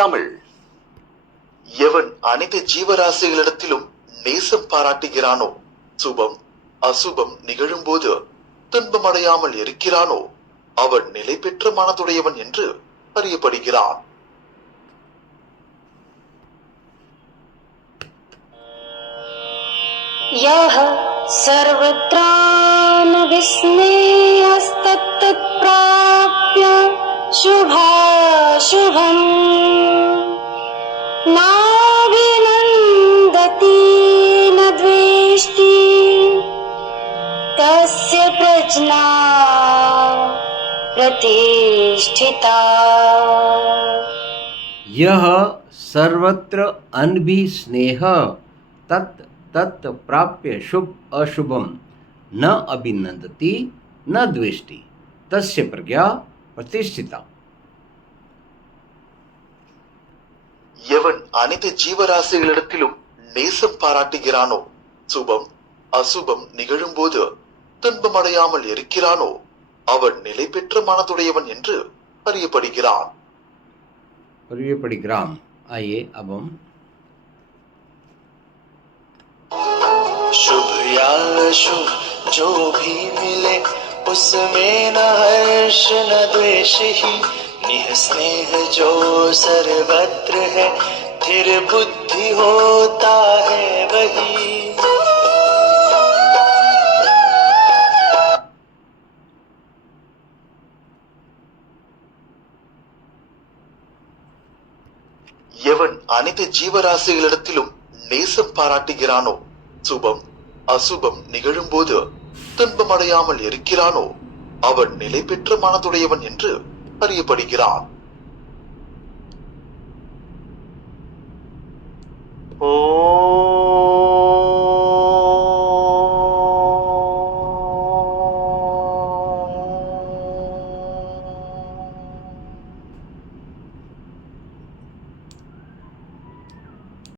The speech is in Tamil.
தமிழ் எவன் அனைத்து ஜீவராசிகளிடத்திலும் நேசம் பாராட்டுகிறானோ சுபம் அசுபம் நிகழும்போது துன்பமடையாமல் இருக்கிறானோ அவன் நிலை பெற்ற மனதுடையவன் என்று அறியப்படுகிறான் यः सर्वत्रानविस्नेयस्तत्तत्प्राप्य शुभाशुभम् तस्य प्रज्ञा प्रतिष्ठिता यह सर्वत्र अनभि स्नेह तत् तत् प्राप्य शुभ अशुभम न अभिनंदति न द्वेष्टि तस्य प्रज्ञा प्रतिष्ठिता எவன் அனைத்து ஜீவராசிகளிடத்திலும் நேசம் பாராட்டுகிறானோ சுபம் அசுபம் நிகழும்போது துன்பமடையாமல் இருக்கிறானோ அவன் நிலை பெற்ற மனதுடையவன் என்று அறியப்படுகிறான் और ये पढ़ी ग्राम आइए अब हम शुभ या शुभ जो भी मिले उसमें न हर्ष न द्वेष ही निह स्नेह जो सर्वत्र है फिर बुद्धि होता है वही எவன் அனைத்து ஜீவராசிகளிடத்திலும் நேசம் பாராட்டுகிறானோ சுபம் அசுபம் நிகழும்போது துன்பமடையாமல் இருக்கிறானோ அவன் நிலை பெற்ற மனதுடையவன் என்று அறியப்படுகிறான். ஓ